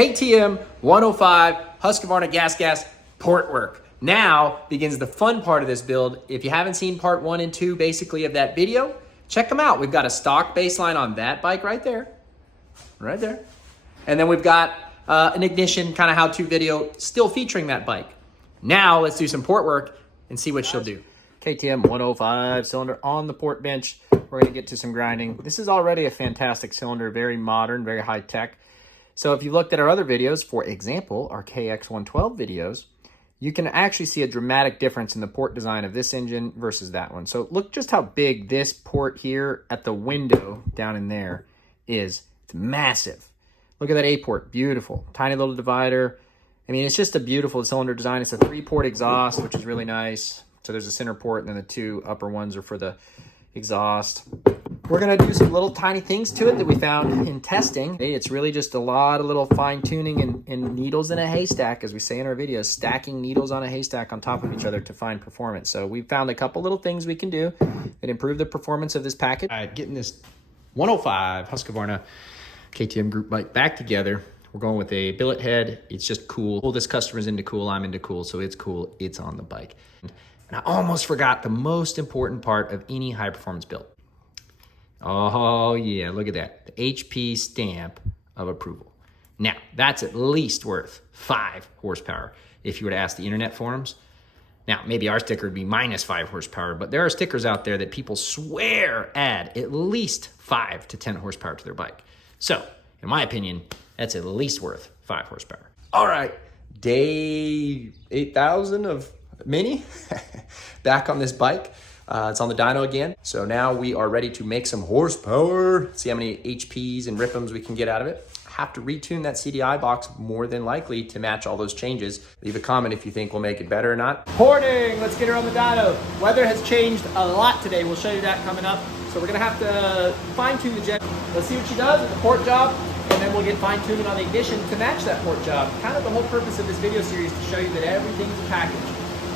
KTM 105 Husqvarna gas port work. Now begins the fun part of this build. If you haven't seen part 1 and 2 basically of that video, check them out. We've got a stock baseline on that bike right there. And then we've got an ignition kind of how-to video still featuring that bike. Now let's do some port work and see what she'll do. KTM 105 cylinder on the port bench. We're gonna get to some grinding. This is already a fantastic cylinder, very modern, very high tech. So if you looked at our other videos, for example, our KX112 videos, you can actually see a dramatic difference in the port design of this engine versus that one. So look just how big this port here at the window down in there is. It's massive. Look at that A-port, beautiful. Tiny little divider. I mean, it's just a beautiful cylinder design. It's a 3-port exhaust, which is really nice. So there's a center port, and then the 2 upper ones are for the exhaust. We're gonna do some little tiny things to it that we found in testing. It's really just a lot of little fine tuning and needles in a haystack, as we say in our videos, stacking needles on a haystack on top of each other to find performance. So we found a couple little things we can do that improve the performance of this package. All right, getting this 105 Husqvarna KTM group bike back together. We're going with a billet head. It's just cool. This customer's into cool, I'm into cool, so it's cool. It's on the bike. And I almost forgot the most important part of any high performance build. Oh yeah, look at that. The HP stamp of approval. Now, that's at least worth 5 horsepower if you were to ask the internet forums. Now, maybe our sticker would be minus 5 horsepower, but there are stickers out there that people swear add at least 5 to 10 horsepower to their bike. So, in my opinion, that's at least worth 5 horsepower. All right, day 8,000 of Mini back on this bike. It's on the dyno again. So now we are ready to make some horsepower. See how many HPs and RPMs we can get out of it. Have to retune that CDI box more than likely to match all those changes. Leave a comment if you think we'll make it better or not. Porting, let's get her on the dyno. Weather has changed a lot today. We'll show you that coming up. So we're gonna have to fine tune the jet. Let's see what she does with the port job, and then we'll get fine tuning on the ignition to match that port job. Kind of the whole purpose of this video series to show you that everything's a package.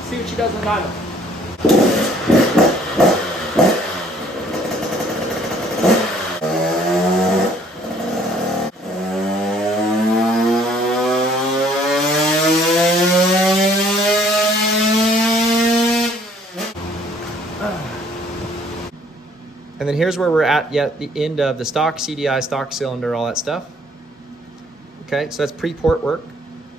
See what she does on the dyno. And then here's where we're at yet the end of the stock CDI, stock cylinder, all that stuff. Okay, so that's pre-port work.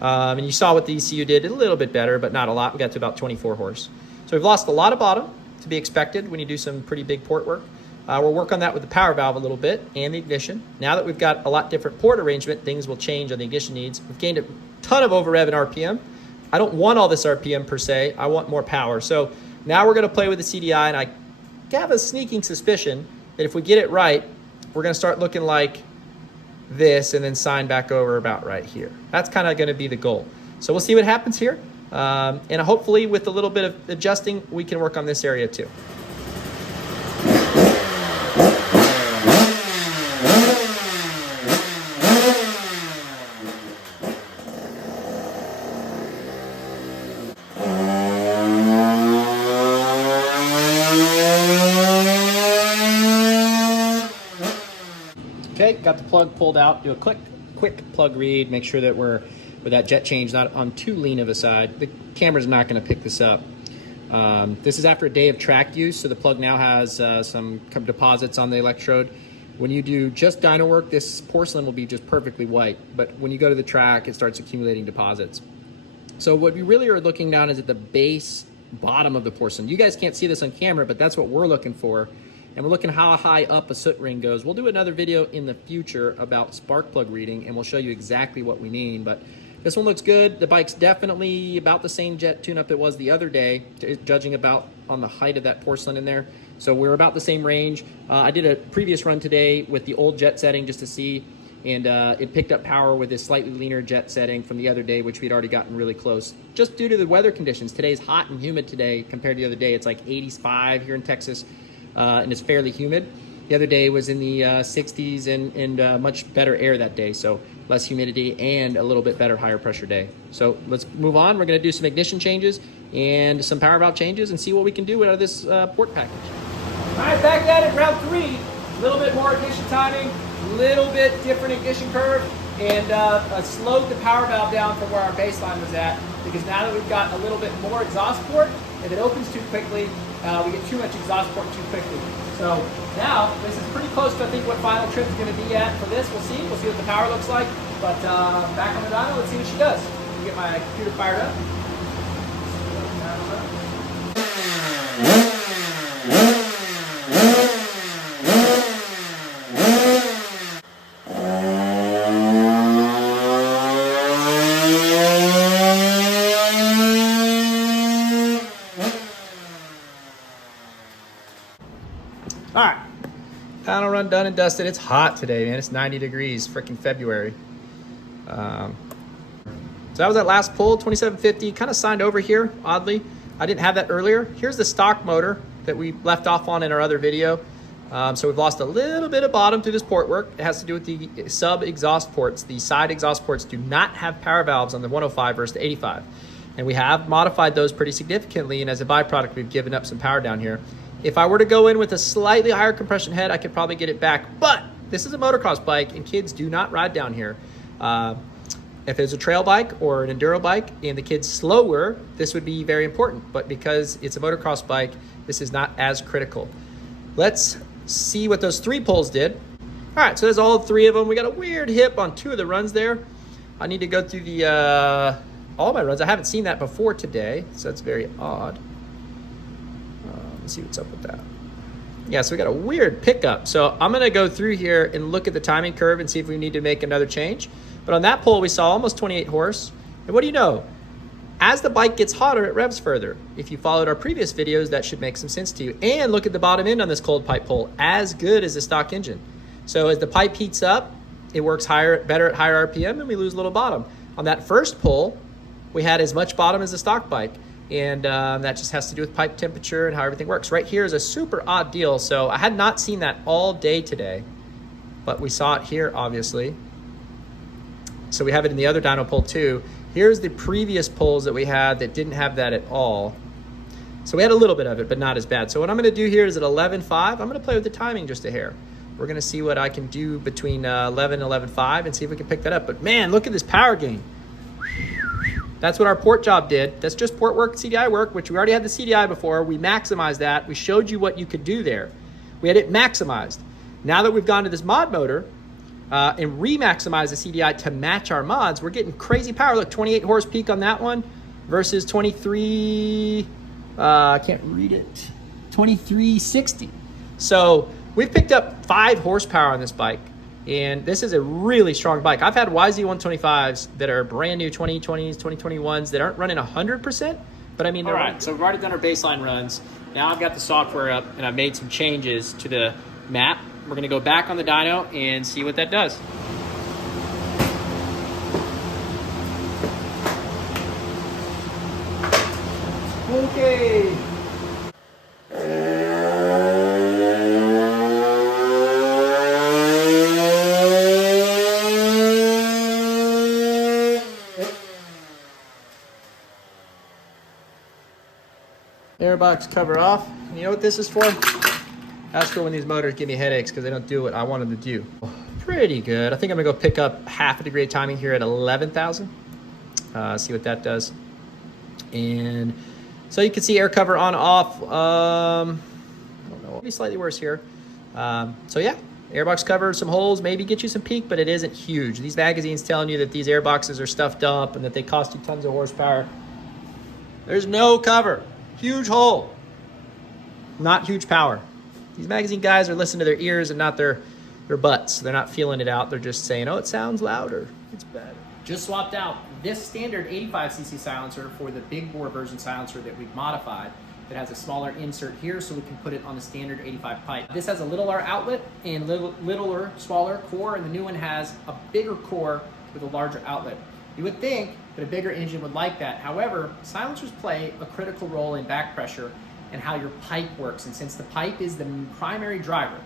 And you saw what the ECU did a little bit better, but not a lot. We got to about 24 horse. So we've lost a lot of bottom, to be expected when you do some pretty big port work. We'll work on that with the power valve a little bit and the ignition. Now that we've got a lot different port arrangement, things will change on the ignition needs. We've gained a ton of over rev in RPM. I don't want all this RPM per se. I want more power. So now we're going to play with the CDI, and I have a sneaking suspicion that if we get it right, we're going to start looking like this and then sign back over about right here. That's kind of going to be the goal. So we'll see what happens here. And hopefully with a little bit of adjusting, we can work on this area too. Okay, got the plug pulled out. Do a quick plug read. Make sure that we're with that jet change not on too lean of a side. The camera's not going to pick this up. This is after a day of track use, so the plug now has some deposits on the electrode. When you do just dyno work, this porcelain will be just perfectly white, but when you go to the track, it starts accumulating deposits. So what we really are looking down is at the base bottom of the porcelain. You guys can't see this on camera, but that's what we're looking for. And we're looking how high up a soot ring goes. We'll do another video in the future about spark plug reading, and we'll show you exactly what we mean. But this one looks good. The bike's definitely about the same jet tune-up it was the other day, judging about on the height of that porcelain in there. So we're about the same range. I did a previous run today with the old jet setting just to see, and it picked up power with this slightly leaner jet setting from the other day, which we'd already gotten really close, just due to the weather conditions. Today's hot and humid today compared to the other day. It's like 85 here in Texas. And it's fairly humid. The other day was in the 60s and much better air that day, so less humidity and a little bit better higher pressure day. So let's move on. We're going to do some ignition changes and some power valve changes and see what we can do out of this port package. All right, back at it, round 3. A little bit more ignition timing, a little bit different ignition curve. and slowed the power valve down from where our baseline was at, because now that we've got a little bit more exhaust port, if it opens too quickly, we get too much exhaust port too quickly. So now this is pretty close to, I think, what final trim's going to be at for this. We'll see what the power looks like. But back on the dyno, let's see what she does. Let me get my computer fired up. All right, dyno run done and dusted. It's hot today, man. It's 90 degrees, freaking February. So that was that last pull, 2750, kind of signed over here, oddly. I didn't have that earlier. Here's the stock motor that we left off on in our other video. So we've lost a little bit of bottom through this port work. It has to do with the sub exhaust ports. The side exhaust ports do not have power valves on the 105 versus the 85. And we have modified those pretty significantly, and as a byproduct, we've given up some power down here. If I were to go in with a slightly higher compression head, I could probably get it back. But this is a motocross bike, and kids do not ride down here. If it's a trail bike or an enduro bike and the kid's slower, this would be very important. But because it's a motocross bike, this is not as critical. Let's see what those 3 pulls did. All right, so there's all 3 of them. We got a weird hip on 2 of the runs there. I need to go through the all my runs. I haven't seen that before today, so that's very odd. Let's see what's up with that. Yeah, so we got a weird pickup. So I'm gonna go through here and look at the timing curve and see if we need to make another change. But on that pull, we saw almost 28 horse. And what do you know? As the bike gets hotter, it revs further. If you followed our previous videos, that should make some sense to you. And look at the bottom end on this cold pipe pull, as good as the stock engine. So as the pipe heats up, it works better at higher RPM, and we lose a little bottom. On that first pull, we had as much bottom as the stock bike. And that just has to do with pipe temperature and how everything works. Right here is a super odd deal. So I had not seen that all day today, but we saw it here, obviously. So we have it in the other dyno pull too. Here's the previous pulls that we had that didn't have that at all. So we had a little bit of it, but not as bad. So what I'm gonna do here is at 11.5, I'm gonna play with the timing just a hair. We're gonna see what I can do between 11 and 11.5 and see if we can pick that up. But man, look at this power gain. That's what our port job did. That's just port work, CDI work, which we already had the CDI before. We maximized that. We showed you what you could do there. We had it maximized. Now that we've gone to this mod motor and re-maximized the CDI to match our mods, we're getting crazy power. Look, 28 horse peak on that one versus 23, I can't read it, 2360. So we've picked up 5 horsepower on this bike. And this is a really strong bike. I've had YZ125s that are brand new 2020s, 2021s that aren't running 100%, but I mean, they're all right. So we've already done our baseline runs. Now I've got the software up and I've made some changes to the map. We're gonna go back on the dyno and see what that does. Okay. Airbox cover off. You know what this is for? That's for when these motors give me headaches because they don't do what I want them to do. Pretty good. I think I'm gonna go pick up half a degree of timing here at 11,000. See what that does. And so you can see air cover on, off. I don't know, maybe slightly worse here. So yeah, airbox cover, some holes, maybe get you some peak, but it isn't huge. These magazines telling you that these airboxes are stuffed up and that they cost you tons of horsepower. There's no cover. Huge hole, not huge power. These magazine guys are listening to their ears and not their butts. They're not feeling it out. They're just saying, oh, it sounds louder. It's better. Just swapped out this standard 85cc silencer for the big bore version silencer that we've modified that has a smaller insert here so we can put it on the standard 85 pipe. This has a littler outlet and littler, smaller core, and the new one has a bigger core with a larger outlet. You would think that a bigger engine would like that. However, silencers play a critical role in back pressure and how your pipe works. And since the pipe is the primary driver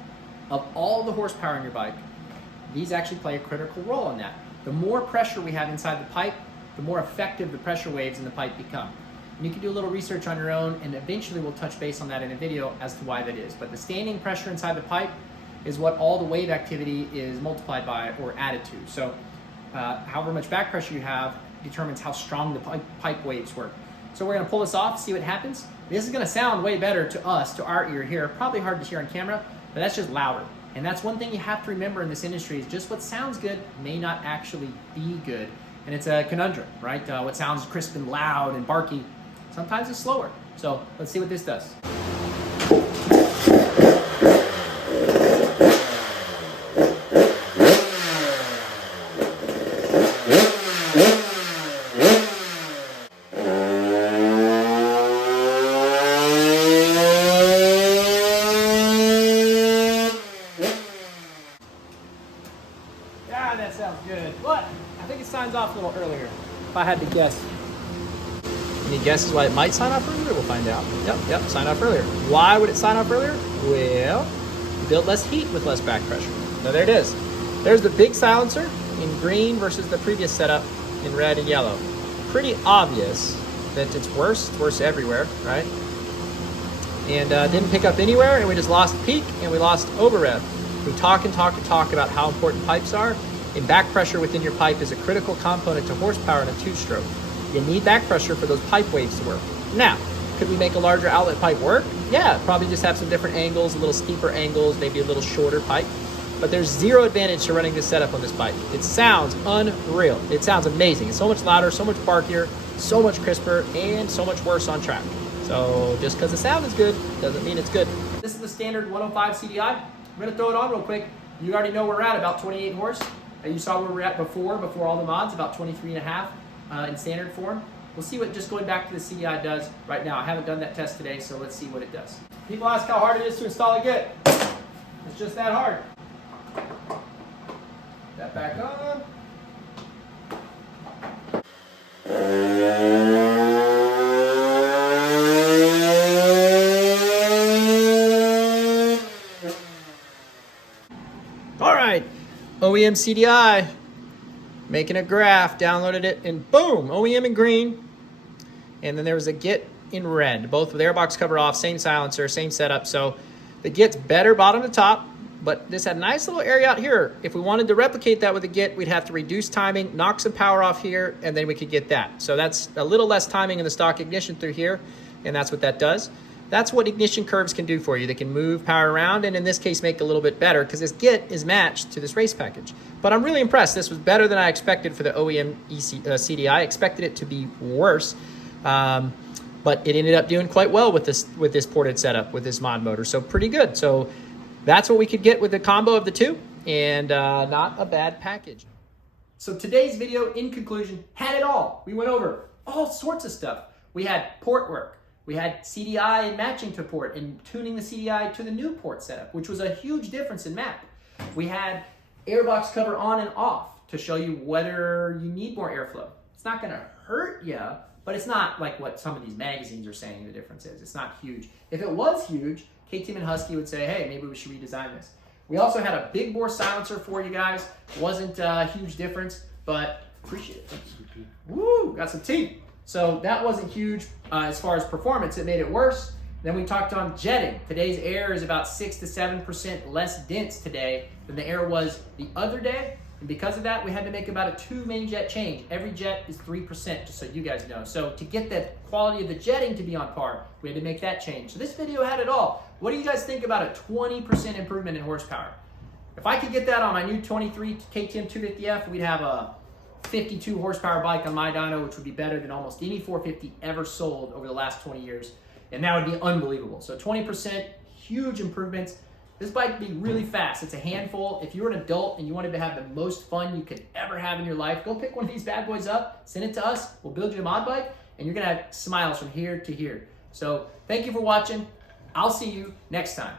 of all the horsepower in your bike, these actually play a critical role in that. The more pressure we have inside the pipe, the more effective the pressure waves in the pipe become. And you can do a little research on your own, and eventually we'll touch base on that in a video as to why that is. But the standing pressure inside the pipe is what all the wave activity is multiplied by or added to. So however much back pressure you have determines how strong the pipe waves work. So we're gonna pull this off, see what happens. This is gonna sound way better to us, to our ear here. Probably hard to hear on camera, but that's just louder. And that's one thing you have to remember in this industry is just what sounds good may not actually be good. And it's a conundrum, right? What sounds crisp and loud and barky, sometimes it's slower. So let's see what this does. Yeah, that sounds good. But I think it signs off a little earlier, if I had to guess. Any guesses why it might sign off earlier? We'll find out. Yep, sign off earlier. Why would it sign off earlier? Well, you built less heat with less back pressure. So there it is. There's the big silencer in green versus the previous setup in red and yellow. Pretty obvious that it's worse. It's worse everywhere, right? And didn't pick up anywhere, and we just lost peak and we lost over rev. We talk about how important pipes are, and back pressure within your pipe is a critical component to horsepower in a two-stroke. You need back pressure for those pipe waves to work. Now, could we make a larger outlet pipe work? Yeah, probably just have some different angles, a little steeper angles, maybe a little shorter pipe. But there's zero advantage to running this setup on this pipe. It sounds unreal. It sounds amazing. It's so much louder, so much barkier, so much crisper, and so much worse on track. So just because the sound is good doesn't mean it's good. This is the standard 105 CDI. I'm gonna throw it on real quick. You already know where we're at, about 28 horse. You saw where we were at before all the mods, about 23.5 in standard form. We'll see what just going back to the CDI does right now. I haven't done that test today, so let's see what it does. People ask how hard it is to install a git. It's just that hard. That back on. All right, OEM CDI, making a graph, downloaded it, and boom, OEM in green. And then there was a git in red, both with airbox cover off, same silencer, same setup. So the git's better bottom to top, but this had a nice little area out here. If we wanted to replicate that with a git, we'd have to reduce timing, knock some power off here, and then we could get that. So that's a little less timing in the stock ignition through here, and that's what that does. That's what ignition curves can do for you. They can move power around, and in this case, make it a little bit better because this git is matched to this race package. But I'm really impressed. This was better than I expected for the OEM CDI. I expected it to be worse, but it ended up doing quite well with this ported setup, with this mod motor. So pretty good. So that's what we could get with the combo of the two, and not a bad package. So today's video, in conclusion, had it all. We went over all sorts of stuff. We had port work. We had CDI and matching to port and tuning the CDI to the new port setup, which was a huge difference in map. We had airbox cover on and off to show you whether you need more airflow. It's not gonna hurt you, but it's not like what some of these magazines are saying the difference is. It's not huge. If it was huge, KTM and Husky would say, hey, maybe we should redesign this. We also had a big bore silencer for you guys. Wasn't a huge difference, but appreciate it. Woo, got some teeth. So that wasn't huge as far as performance. It made it worse. Then we talked on jetting. Today's air is about 6 to 7% less dense today than the air was the other day. And because of that, we had to make about a 2 main jet change. Every jet is 3%, just so you guys know. So to get the quality of the jetting to be on par, we had to make that change. So this video had it all. What do you guys think about a 20% improvement in horsepower? If I could get that on my new 23 KTM 250F, we'd have a 52 horsepower bike on my dyno, which would be better than almost any 450 ever sold over the last 20 years. And that would be unbelievable. So 20%, huge improvements. This bike would be really fast. It's a handful. If you're an adult and you wanted to have the most fun you could ever have in your life, go pick one of these bad boys up, send it to us. We'll build you a mod bike, and you're gonna have smiles from here to here. So thank you for watching. I'll see you next time.